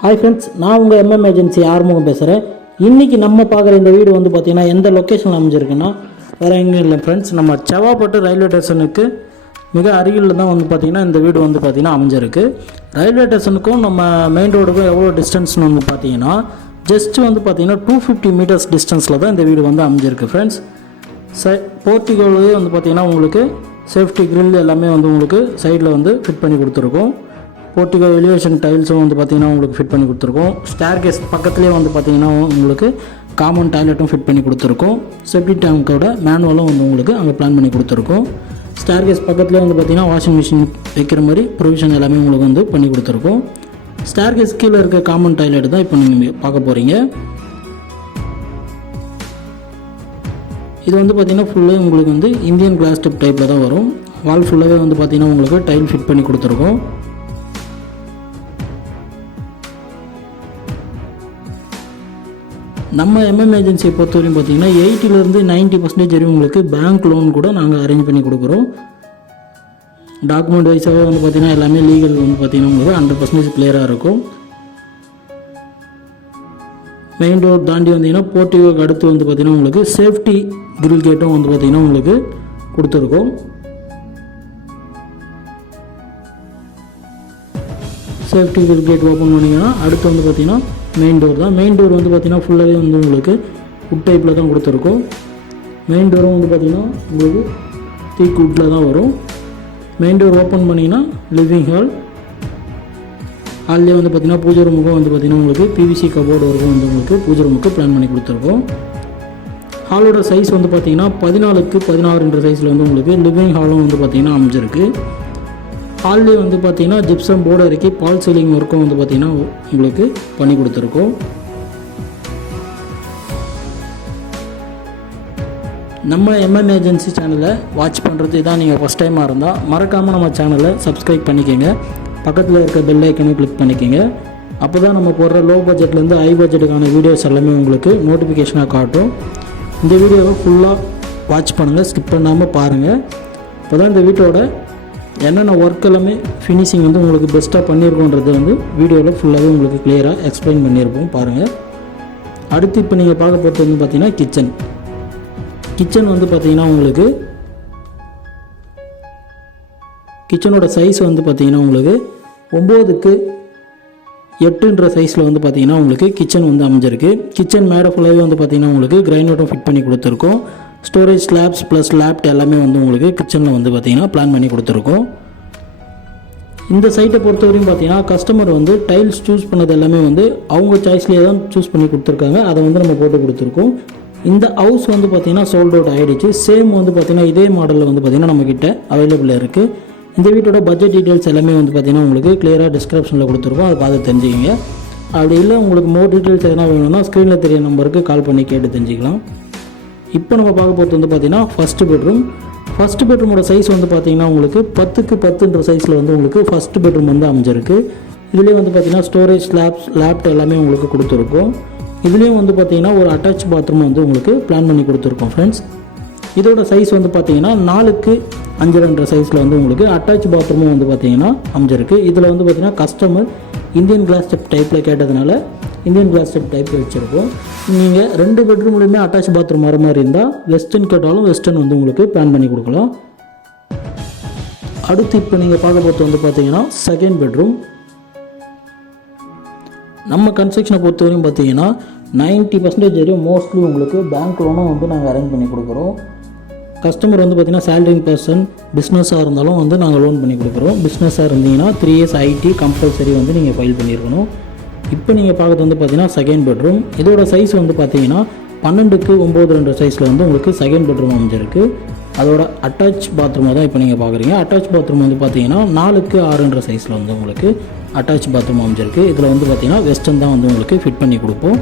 Hi friends நான் உங்கள் MM agency Arumugam பேசுகிறேன் இன்றைக்கி நம்ம பார்க்குற இந்த வீடு வந்து பார்த்திங்கன்னா எந்த லொக்கேஷனில் அமைஞ்சிருக்குன்னா வேறு எங்கேயும் இல்லை ஃப்ரெண்ட்ஸ் நம்ம செவாப்பட்டு ரயில்வே ஸ்டேஷனுக்கு மிக அருகில் தான் வந்து பார்த்திங்கன்னா இந்த வீடு வந்து பார்த்திங்கன்னா அமைஞ்சிருக்கு. ரயில்வே ஸ்டேஷனுக்கும் நம்ம மெயின் ரோடுக்கும் எவ்வளோ டிஸ்டன்ஸ்னு வந்து பார்த்தீங்கன்னா ஜஸ்ட் வந்து பார்த்திங்கன்னா டூ ஃபிஃப்டி மீட்டர்ஸ் டிஸ்டன்ஸில் தான் இந்த வீடு வந்து அமைஞ்சிருக்கு ஃப்ரெண்ட்ஸ் சை போர்ட்டிகோலே வந்து பார்த்திங்கன்னா உங்களுக்கு சேஃப்டி grill எல்லாமே வந்து உங்களுக்கு சைடில் வந்து ஃபிட் பண்ணி கொடுத்துருக்கோம். போர்ட்டிகோ எலிவேஷன் டைல்ஸும் வந்து பார்த்திங்கன்னா உங்களுக்கு ஃபிட் பண்ணி கொடுத்துருக்கோம். ஸ்டேர் கேஸ் பக்கத்துலேயே வந்து பார்த்திங்கன்னா உங்களுக்கு காமன் டாய்லெட்டும் ஃபிட் பண்ணி கொடுத்துருக்கோம். செப்டி டேங்கோட மேனுவலும் வந்து உங்களுக்கு அங்கே பிளான் பண்ணி கொடுத்துருக்கோம். ஸ்டேர் கேஸ் பக்கத்துலேயே வந்து பார்த்திங்கன்னா வாஷிங் மிஷின் வைக்கிற மாதிரி ப்ரொவிஷன் எல்லாமே உங்களுக்கு வந்து பண்ணி கொடுத்துருக்கோம். ஸ்டேர் கேஸ் கீழே இருக்க காமன் டாய்லெட் தான் இப்போ நீங்கள் பார்க்க போகிறீங்க இது வந்து பார்த்திங்கன்னா ஃபுல்லாக உங்களுக்கு வந்து இந்தியன் கிளாஸ் டிப் டைப்பில் தான் வரும். வால் ஃபுல்லாகவே வந்து பார்த்தீங்கன்னா உங்களுக்கு டைல் ஃபிட் பண்ணி கொடுத்துருக்கோம். நம்ம எம்எம் ஏஜென்சியை பொறுத்தவரையும் பார்த்தீங்கன்னா எயிட்டிலேருந்து நைன்ட்டி பர்சன்டேஜ் வரையும் உங்களுக்கு பேங்க் லோன் கூட நாங்கள் அரேஞ்ச் பண்ணி கொடுக்குறோம். டாக்குமெண்ட் வைஸாகவே வந்து பார்த்தீங்கன்னா எல்லாமே லீகல் வந்து பார்த்தீங்கன்னா உங்களுக்கு ஹண்ட்ரட் பர்சன்டேஜ் கிளியராக இருக்கும். மெயின் ரோட் தாண்டி வந்தீங்கன்னா போர்ட்டிகோக்கு அடுத்து வந்து பார்த்தீங்கன்னா உங்களுக்கு சேஃப்டி கிரில் கேட்டும் வந்து பார்த்தீங்கன்னா உங்களுக்கு கொடுத்துருக்கோம். சேஃப்டி கிரில் கேட் ஓப்பன் பண்ணிங்கன்னா அடுத்து வந்து பார்த்தீங்கன்னா மெயின் டோர் தான். மெயின் டோர் வந்து பார்த்திங்கன்னா ஃபுல்லாகவே வந்து உங்களுக்கு உட் டைப்பில் தான் கொடுத்துருக்கோம். மெயின் டோரும் வந்து பார்த்திங்கன்னா உங்களுக்கு தீக்கு உட்டில் தான் வரும். மெயின் டோர் ஓப்பன் பண்ணிங்கன்னா லிவிங் ஹால் ஹால்லேயே வந்து பார்த்தீங்கன்னா பூஜை ரூமுக்கும் வந்து பார்த்தீங்கன்னா உங்களுக்கு பிவிசி கபோர்டு வரைக்கும் வந்து உங்களுக்கு பூஜை ரூமுக்கு பிளான் பண்ணி கொடுத்துருக்கோம். ஹாலோட சைஸ் வந்து பார்த்திங்கன்னா பதினாலுக்கு பதினாறுன்ற சைஸில் வந்து உங்களுக்கு லிவிங் ஹாலும் வந்து பார்த்திங்கன்னா அமைஞ்சிருக்கு. ஹால்லேயே வந்து பார்த்தீங்கன்னா ஜிப்சம் போர்டு இறக்கி பால் சீலிங் ஒர்க்கும் வந்து பார்த்தீங்கன்னா உங்களுக்கு பண்ணி கொடுத்துருக்கோம். நம்ம எம்எம் ஏஜென்சி சேனலை வாட்ச் பண்ணுறது இதான். நீங்கள் ஃபஸ்ட் டைமாக இருந்தால் மறக்காமல் நம்ம சேனலை சப்ஸ்கிரைப் பண்ணிக்கோங்க. பக்கத்தில் இருக்க பெல் ஐக்கனும் கிளிக் பண்ணிக்கோங்க. அப்போ தான் நம்ம போடுற லோ பட்ஜெட்லேருந்து ஹை பட்ஜெட்டுக்கான வீடியோஸ் எல்லாமே உங்களுக்கு நோட்டிஃபிகேஷனாக காட்டும். இந்த வீடியோவை ஃபுல்லாக வாட்ச் பண்ணுங்கள் ஸ்கிப் பண்ணாமல் பாருங்கள் இப்போ தான் இந்த வீட்டோட என்னென்ன ஒர்க் எல்லாமே ஃபினிஷிங் வந்து உங்களுக்கு பெஸ்ட்டாக பண்ணியிருக்கோன்றது வந்து வீடியோவில் ஃபுல்லாகவே உங்களுக்கு கிளியராக எக்ஸ்பிளைன் பண்ணியிருப்போம் பாருங்கள் அடுத்து இப்போ நீங்கள் பார்க்க போகிறது வந்து பார்த்தீங்கன்னா கிச்சன் கிச்சன் வந்து பார்த்தீங்கன்னா உங்களுக்கு கிச்சனோட சைஸ் வந்து பார்த்தீங்கன்னா உங்களுக்கு ஒம்போதுக்கு எட்டுன்ற சைஸில் வந்து பார்த்தீங்கன்னா உங்களுக்கு கிச்சன் வந்து அமைஞ்சிருக்கு. கிச்சன் மேடை ஃபுல்லாகவே வந்து பார்த்தீங்கன்னா உங்களுக்கு கிரைண்டரும் ஃபிட் பண்ணி கொடுத்துருக்கோம். ஸ்டோரேஜ் ஸ்லாப்ஸ் ப்ளஸ் லேப்ட் எல்லாமே வந்து உங்களுக்கு கிச்சனில் வந்து பார்த்திங்கன்னா பிளான் பண்ணி கொடுத்துருக்கோம். இந்த சைட்டை பொறுத்தவரையும் பார்த்தீங்கன்னா கஸ்டமர் வந்து டைல்ஸ் சூஸ் பண்ணது எல்லாமே வந்து அவங்க சாய்ஸ்லேயே தான் சூஸ் பண்ணி கொடுத்துருக்காங்க. அதை வந்து நம்ம போட்டு கொடுத்துருக்கோம். இந்த ஹவுஸ் வந்து பார்த்தீங்கன்னா சோல்ட் அவுட் ஆகிடுச்சு சேம் வந்து பார்த்திங்கன்னா இதே மாடலில் வந்து பார்த்திங்கன்னா நம்மக்கிட்ட அவைலபிளாக இருக்குது இந்த வீட்டோட பட்ஜெட் டீட்டெயில்ஸ் எல்லாமே வந்து பார்த்தீங்கன்னா உங்களுக்கு கிளியராக டிஸ்கிரிப்ஷனில் கொடுத்துருக்கோம். அதை பார்த்து தெரிஞ்சுக்கிங்க. அப்படி இல்லை உங்களுக்கு மோர் டீட்டெயில்ஸ் எதனா வேணும்னா ஸ்க்ரீனில் தெரிய நம்பருக்கு கால் பண்ணி கேட்டு தெரிஞ்சுக்கலாம். இப்போ நம்ம பார்க்க போகிறது வந்து பார்த்தீங்கன்னா ஃபஸ்ட்டு பெட்ரூம் ஃபஸ்ட்டு பெட்ரூமோட சைஸ் வந்து பார்த்தீங்கன்னா உங்களுக்கு பத்துக்கு பத்துன்ற சைஸில் வந்து உங்களுக்கு ஃபஸ்ட்டு பெட்ரூம் வந்து அமைஞ்சிருக்கு. இதுலேயே வந்து பார்த்தீங்கன்னா ஸ்டோரேஜ் லேப்ஸ் லேப்ட் எல்லாமே உங்களுக்கு கொடுத்துருக்கோம். இதுலேயும் வந்து பார்த்தீங்கன்னா ஒரு அட்டாச் பாத்ரூம் வந்து உங்களுக்கு பிளான் பண்ணி கொடுத்துருக்கோம் ஃப்ரெண்ட்ஸ் இதோட சைஸ் வந்து பார்த்தீங்கன்னா நாலுக்கு அஞ்சரைன்ற சைஸில் வந்து உங்களுக்கு அட்டாச் பாத்ரூமும் வந்து பார்த்தீங்கன்னா அமைஞ்சிருக்கு. இதில் வந்து பார்த்தீங்கன்னா கஸ்டமர் இந்தியன் கிளாஸ் டைப்பில் கேட்டதுனால இந்தியன் கிளாஸ் ஸ்டெப் டைப்பில் வச்சுருக்கோம். நீங்கள் ரெண்டு பெட்ரூம்லையுமே அட்டாச் பாத்ரூம் வர மாதிரி இருந்தால் வெஸ்டர்ன் கேட்டாலும் வெஸ்டர்ன் வந்து உங்களுக்கு பிளான் பண்ணி கொடுக்கலாம். அடுத்து இப்போ நீங்கள் பார்க்க போகிறது வந்து பார்த்தீங்கன்னா செகண்ட் பெட்ரூம் நம்ம கன்ஸ்ட்ரக்ஷனை பொறுத்தவரையும் பார்த்தீங்கன்னா நைன்ட்டி பர்சன்டேஜ் வரையும் மோஸ்ட்லி உங்களுக்கு பேங்க் லோனும் வந்து நாங்கள் அரேஞ்ச் பண்ணி கொடுக்குறோம். கஸ்டமர் வந்து பார்த்தீங்கன்னா சேலரிங் பர்சன் பிஸ்னஸாக இருந்தாலும் வந்து நாங்கள் லோன் பண்ணி கொடுக்குறோம். பிஸ்னஸாக இருந்தீங்கன்னா த்ரீ இயர்ஸ் ஐடி கம்பல்சரி வந்து நீங்கள் ஃபைல் பண்ணியிருக்கணும் இப்போ நீங்கள் பார்க்குறது வந்து பார்த்தீங்கன்னா செகண்ட் பெட்ரூம் இதோட சைஸ் வந்து பார்த்தீங்கன்னா பன்னெண்டுக்கு ஒம்பது ரெண்டு சைஸில் வந்து உங்களுக்கு செகண்ட் பெட்ரூம் அமைஞ்சிருக்கு. அதோட அட்டாச் பாத்ரூமாக தான் இப்போ நீங்கள் பார்க்குறீங்க. அட்டாச் பாத்ரூம் வந்து பார்த்தீங்கன்னா நாலுக்கு ஆறுன்ற சைஸில் வந்து உங்களுக்கு அட்டாச் பாத்ரூம் அமைஞ்சிருக்கு. இதில் வந்து பார்த்தீங்கன்னா வெஸ்டர்ன் தான் வந்து உங்களுக்கு ஃபிட் பண்ணி கொடுப்போம்.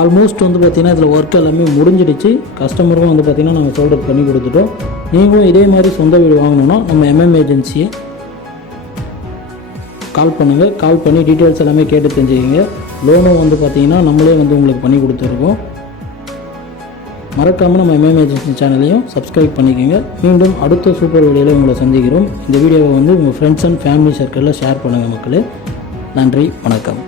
ஆல்மோஸ்ட் வந்து பார்த்திங்கன்னா இதில் ஒர்க் எல்லாமே முடிஞ்சிடுச்சு. கஸ்டமருக்கும் வந்து பார்த்தீங்கன்னா நாங்கள் சோல்டர் பண்ணி கொடுத்துட்டோம். நீங்களும் இதே மாதிரி சொந்த வீடு வாங்கணும்னா நம்ம எம்எம் ஏஜென்சியை கால் பண்ணுங்கள் கால் பண்ணி டீட்டெயில்ஸ் எல்லாமே கேட்டு தெரிஞ்சுக்கிங்க. லோனும் வந்து பார்த்தீங்கன்னா நம்மளே வந்து உங்களுக்கு பண்ணி கொடுத்துருக்கோம். மறக்காமல் நம்ம எம்எம் ஏஜென்சி சேனலையும் சப்ஸ்கிரைப் பண்ணிக்கோங்க. மீண்டும் அடுத்த சூப்பர் வீடியோவில் உங்களை சந்திக்கிறோம். இந்த வீடியோவை வந்து உங்கள் ஃப்ரெண்ட்ஸ் அண்ட் ஃபேமிலி சர்க்கிளில் ஷேர் பண்ணுங்கள் மக்களே. நன்றி வணக்கம்.